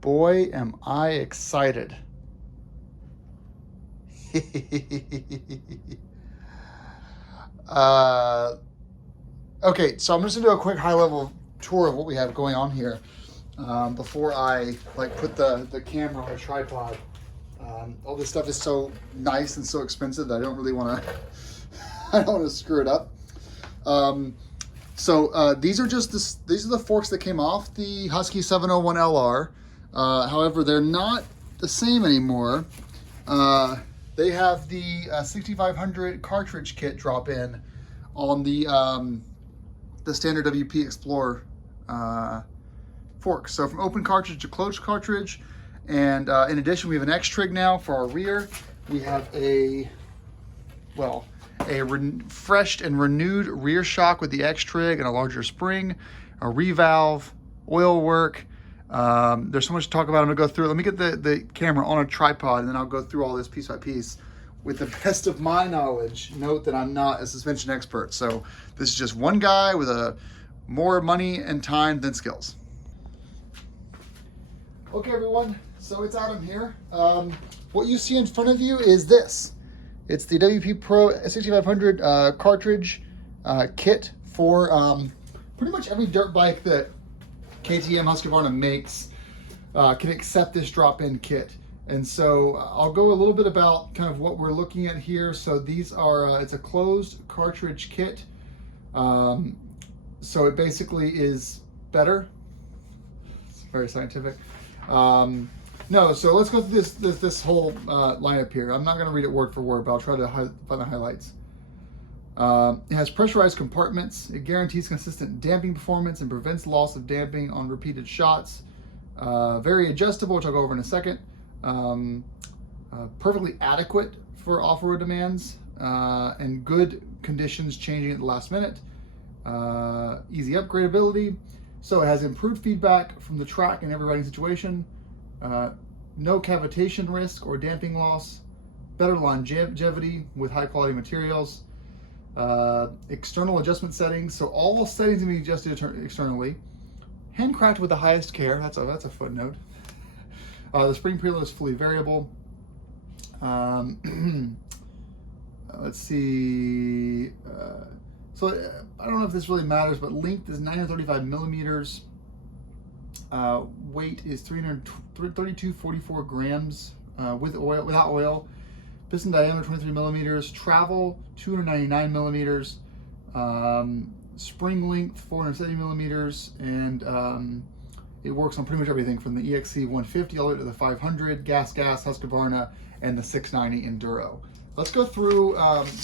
boy, am I excited. Okay, so I'm just gonna do a quick high-level tour of what we have going on here before I put the camera on a tripod. All this stuff is so nice and so expensive that I don't really want to I don't want to screw it up. These are the forks that came off the Husky 701 LR. However, they're not the same anymore. They have the 6500 cartridge kit drop in on the standard WP Explorer fork. So from open cartridge to closed cartridge. And in addition, we have an X-Trig now for our rear. We have a refreshed and renewed rear shock with the X-Trig and a larger spring, a revalve, oil work. There's so much to talk about. I'm gonna go through it. Let me get the camera on a tripod and then I'll go through all this piece by piece. With the best of my knowledge, note that I'm not a suspension expert. So this is just one guy with more money and time than skills. Okay, everyone, so it's Adam here. What you see in front of you is this. It's the WP Pro 6500 cartridge kit for pretty much every dirt bike that KTM Husqvarna makes can accept this drop-in kit. And so I'll go a little bit about kind of what we're looking at here. So these are, it's a closed cartridge kit. So it basically is better. It's very scientific. No, so let's go through this whole lineup here. I'm not going to read it word for word, but I'll try to find the highlights. It has pressurized compartments. It guarantees consistent damping performance and prevents loss of damping on repeated shots. Very adjustable, which I'll go over in a second. Perfectly adequate for off-road demands and good conditions changing at the last minute. Easy upgradability. So it has improved feedback from the track in every riding situation. No cavitation risk or damping loss. Better longevity with high quality materials. External adjustment settings. So all settings can be adjusted externally. Handcrafted with the highest care. That's a footnote. The spring preload is fully variable. Let's see. So I don't know if this really matters, but length is 935 millimeters. Weight is 332.44 grams with oil, without oil. Piston diameter 23 millimeters. Travel 299 millimeters. Spring length 470 millimeters, and it works on pretty much everything from the EXC 150 all the way to the 500 gas Husqvarna and the 690 Enduro. Let's go through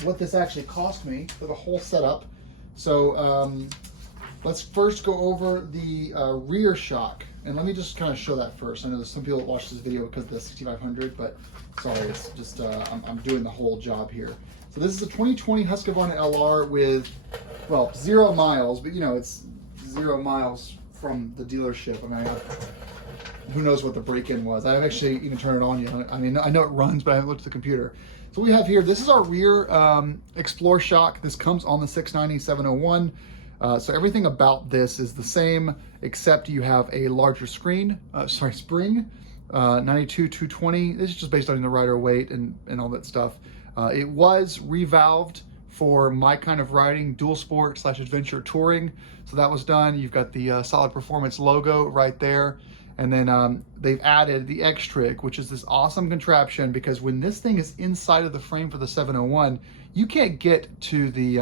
what this actually cost me for the whole setup. So let's first go over the rear shock, and let me just kind of show that first. I know there's some people that watch this video because of the 6500, but sorry, it's just I'm doing the whole job here. So this is a 2020 Husqvarna LR with, well, 0 miles, but you know, it's 0 miles from the dealership. I mean, who knows what the break-in was. I haven't actually even turned it on yet. I mean, I know it runs, but I haven't looked at the computer. So we have here, this is our rear Explore shock. This comes on the 690 701. So everything about this is the same, except you have a larger spring, 92/220. This is just based on the rider weight and all that stuff. It was revalved for my kind of riding, dual sport / adventure touring. So that was done. You've got the Solid Performance logo right there. And then they've added the X-Trig, which is this awesome contraption, because when this thing is inside of the frame for the 701, you can't get to the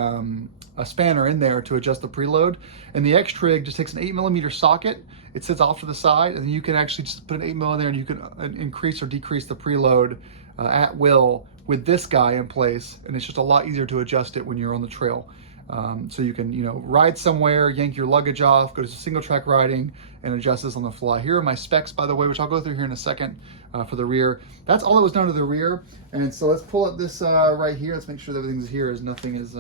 a spanner in there to adjust the preload. And the X-Trig just takes an 8mm socket. It sits off to the side, and you can actually just put an 8mm in there, and you can increase or decrease the preload at will with this guy in place. And it's just a lot easier to adjust it when you're on the trail. So you can, ride somewhere, yank your luggage off, go to single track riding, and adjust this on the fly. Here are my specs, by the way, which I'll go through here in a second for the rear. That's all that was done to the rear. And so let's pull up this right here. Let's make sure that everything's here, as nothing is,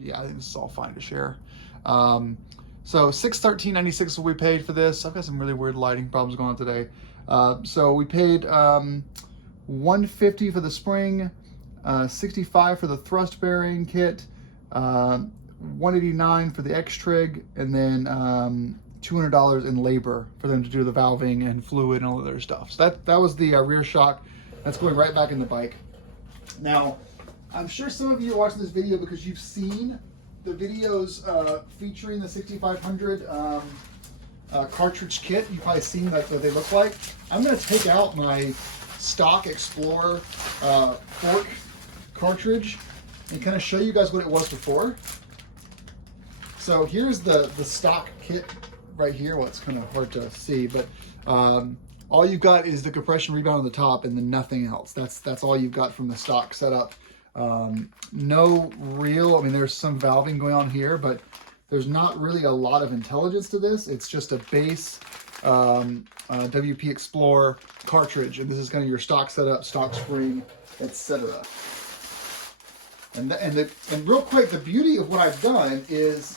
yeah, I think this is all fine to share. So $613.96 is what we paid for this. I've got some really weird lighting problems going on today. So we paid $150 for the spring, $65 for the thrust bearing kit, $189 for the X-Trig, and then $200 in labor for them to do the valving and fluid and all the other stuff. So that was the rear shock. That's going right back in the bike. Now, I'm sure some of you are watching this video because you've seen the videos featuring the 6500 cartridge kit. You've probably seen what they look like. I'm going to take out my stock Explorer fork cartridge and kind of show you guys what it was before. So here's the stock kit right here. Well, it's kind of hard to see, but all you've got is the compression rebound on the top and then nothing else. That's all you've got from the stock setup. No real, I mean, there's some valving going on here, but there's not really a lot of intelligence to this. It's just a base WP Explorer cartridge, and this is kind of your stock setup, stock spring, etc. And real quick, the beauty of what I've done is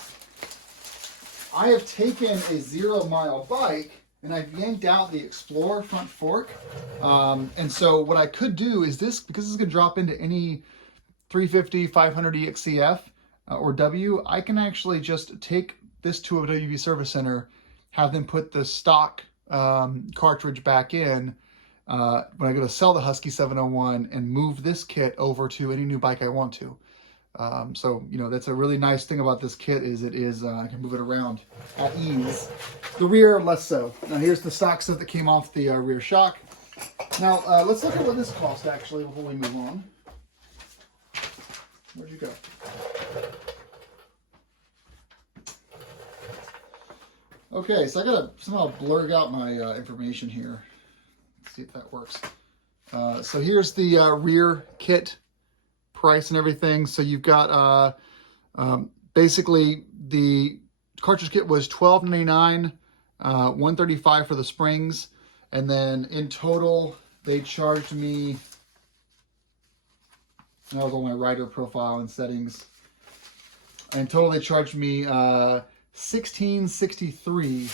I have taken a 0 mile bike and I've yanked out the Explorer front fork. And so what I could do is this, because this is gonna drop into any 350, 500 EXCF or W, I can actually just take this to a WP service center, have them put the stock cartridge back in when I go to sell the Husky 701 and move this kit over to any new bike I want to. So, you know, that's a really nice thing about this kit is I can move it around at ease. The rear, less so. Now here's the stock stuff that came off the rear shock. Now, let's look at what this cost actually before we move on. Where'd you go? Okay, so I gotta somehow blur out my information here. Let's see if that works. So here's the rear kit price and everything. So you've got basically the cartridge kit was $12.99, $135 for the springs, and then in total they charged me. That was on my rider profile and settings. In total they charged me $16.63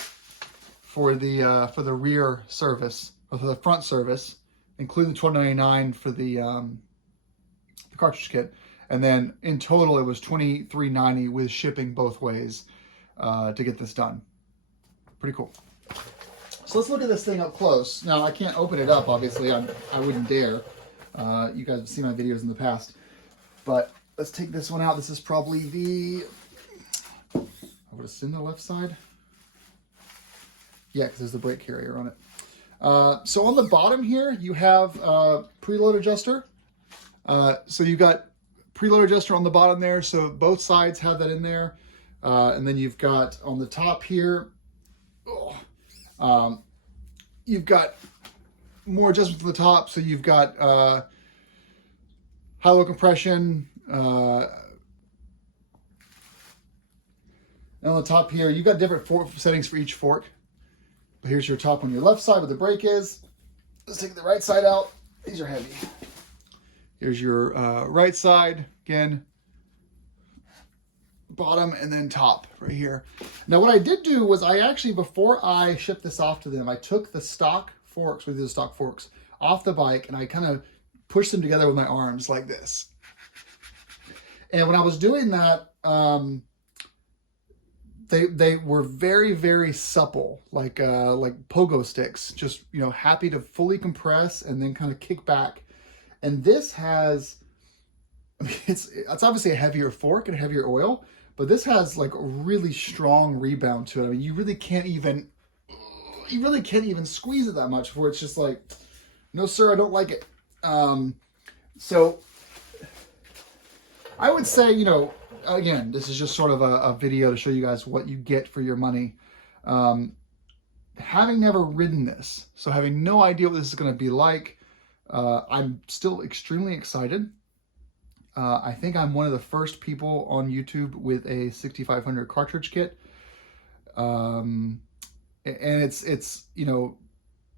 for the rear service, or for the front service, including the $12.99 for the cartridge kit, and then in total it was $23.90 with shipping both ways to get this done. Pretty cool. So let's look at this thing up close. Now I can't open it up, obviously. I wouldn't dare. You guys have seen my videos in the past, but let's take this one out. This is probably the, I would assume the left side. Yeah, because there's the brake carrier on it. So on the bottom here, you have preload adjuster. So you've got preload adjuster on the bottom there. So both sides have that in there. And then you've got on the top here, you've got more adjustments on the top. So you've got high-low compression. And on the top here, you've got different fork settings for each fork. But here's your top on your left side where the brake is. Let's take the right side out. These are heavy. Here's your right side, again, bottom and then top right here. Now what I did do was I actually, before I shipped this off to them, I took the stock forks, we did the stock forks, off the bike and I kind of pushed them together with my arms like this. And when I was doing that, they were very, very supple, like pogo sticks, just, you know, happy to fully compress and then kind of kick back. And this has, I mean, it's obviously a heavier fork and heavier oil, but this has like a really strong rebound to it. I mean, you really can't even squeeze it that much before it's just like, no, sir, I don't like it. So I would say, you know, again, this is just sort of a video to show you guys what you get for your money. Having never ridden this, so having no idea what this is going to be like, I'm still extremely excited. I think I'm one of the first people on YouTube with a 6500 cartridge kit. And it's you know,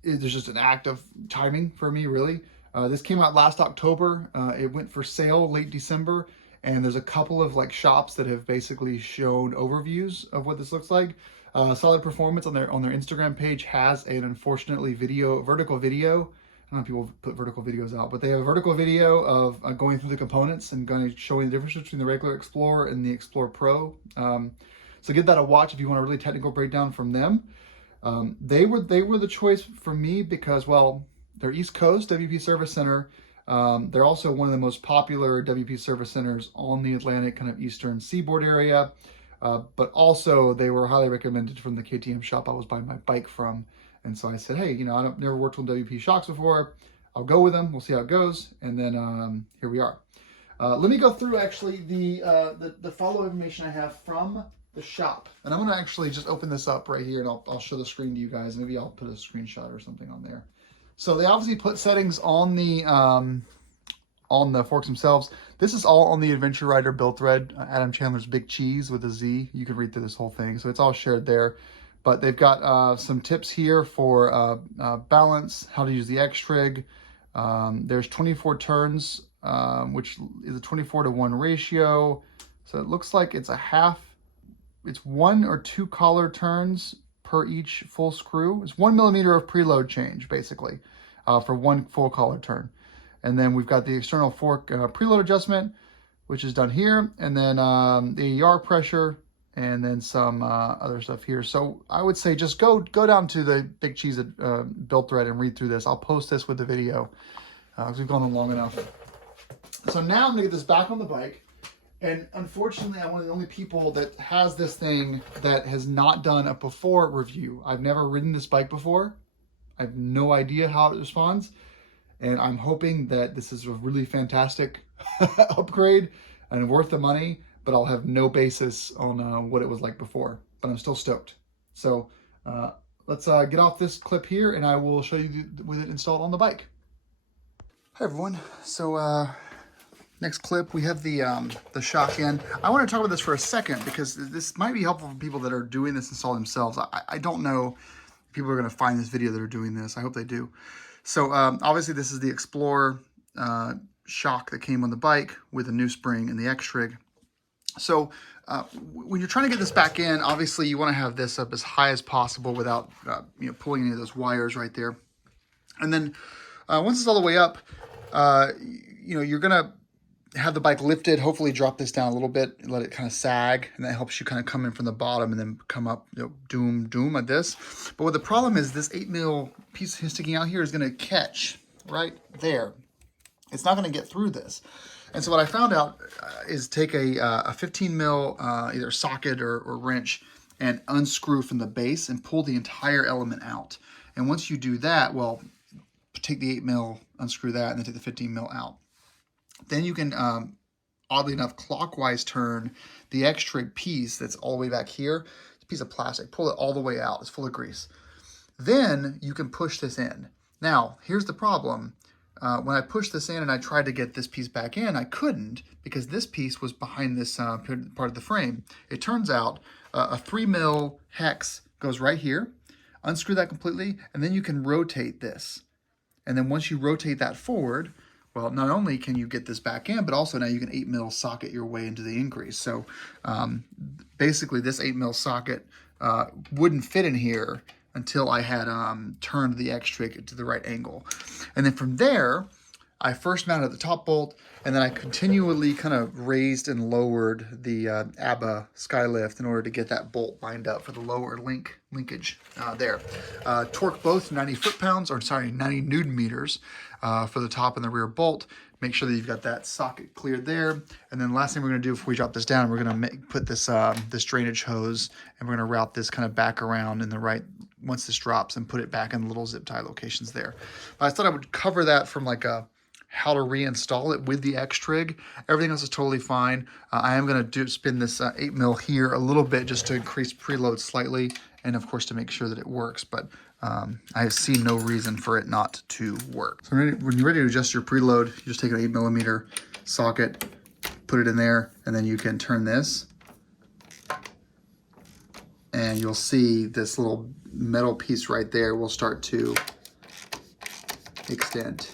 there's just an act of timing for me, really. This came out last October. It went for sale late December. And there's a couple of like shops that have basically shown overviews of what this looks like. Solid Performance on their Instagram page has an unfortunately vertical video. I don't know if people put vertical videos out, but they have a vertical video of going through the components and showing the difference between the regular Explorer and the Explorer Pro. So give that a watch if you want a really technical breakdown from them. They were the choice for me because, well, they're East Coast WP Service Center. They're also one of the most popular WP service centers on the Atlantic, kind of Eastern Seaboard area. But also they were highly recommended from the KTM shop I was buying my bike from. And so I said, hey, you know, I've never worked on WP shocks before. I'll go with them. We'll see how it goes. And then here we are. Let me go through actually the follow information I have from the shop. And I'm going to actually just open this up right here and I'll show the screen to you guys. Maybe I'll put a screenshot or something on there. So they obviously put settings on the forks themselves. This is all on the Adventure Rider build thread, Adam Chandler's Big Cheese with a Z. You can read through this whole thing. So it's all shared there. But they've got some tips here for balance, how to use the X-Trig. There's 24 turns, which is a 24-to-1 ratio. So it looks like it's it's 1 or 2 collar turns per each full screw. It's 1 millimeter of preload change, basically, for 1 full collar turn. And then we've got the external fork preload adjustment, which is done here. And then the AER pressure, and then some other stuff here. So I would say just go down to the Big Cheese build thread and read through this. I'll post this with the video because we've gone on long enough. So now I'm gonna get this back on the bike. And unfortunately, I'm one of the only people that has this thing that has not done a before review. I've never ridden this bike before. I have no idea how it responds. And I'm hoping that this is a really fantastic upgrade and worth the money, but I'll have no basis on what it was like before, but I'm still stoked. So let's get off this clip here and I will show you with it installed on the bike. Hi everyone. So next clip, we have the shock in. I want to talk about this for a second because this might be helpful for people that are doing this install themselves. I don't know if people are going to find this video that are doing this. I hope they do. So obviously this is the Explorer shock that came on the bike with a new spring and the X-Trig. So when you're trying to get this back in, obviously you want to have this up as high as possible without pulling any of those wires right there. And then once it's all the way up, you're going to have the bike lifted, hopefully drop this down a little bit and let it kind of sag, and that helps you kind of come in from the bottom and then come up, doom like this. But what the problem is, this 8mm piece sticking out here is going to catch right there. It's not going to get through this. And so what I found out is take a 15mm either socket or wrench and unscrew from the base and pull the entire element out. And once you do that, well, take the 8mm, unscrew that, and then take the 15mm out. Then you can, oddly enough, clockwise turn the X-Trig piece that's all the way back here. It's a piece of plastic. Pull it all the way out. It's full of grease. Then you can push this in. Now, here's the problem. When I pushed this in and I tried to get this piece back in, I couldn't because this piece was behind this part of the frame. It turns out a 3mm hex goes right here. Unscrew that completely, and then you can rotate this. And then once you rotate that forward, well, not only can you get this back in, but also now you can 8mm socket your way into the increase. So basically this 8mm socket wouldn't fit in here until I had turned the X-Trig to the right angle. And then from there, I first mounted the top bolt, and then I continually kind of raised and lowered the ABBA Skylift in order to get that bolt lined up for the lower linkage there. Torque both 90 Newton meters for the top and the rear bolt. Make sure that you've got that socket cleared there. And then last thing we're going to do before we drop this down, we're going to put this this drainage hose, and we're going to route this kind of back around in the right, once this drops, and put it back in the little zip tie locations there. But I thought I would cover that from like how to reinstall it with the X-Trig. Everything else is totally fine. I am going to spin this 8mm here a little bit just to increase preload slightly, and of course to make sure that it works, but I see no reason for it not to work. So when you're ready to adjust your preload, you just take an 8mm socket, put it in there, and then you can turn this, and you'll see this little metal piece right there will start to extend.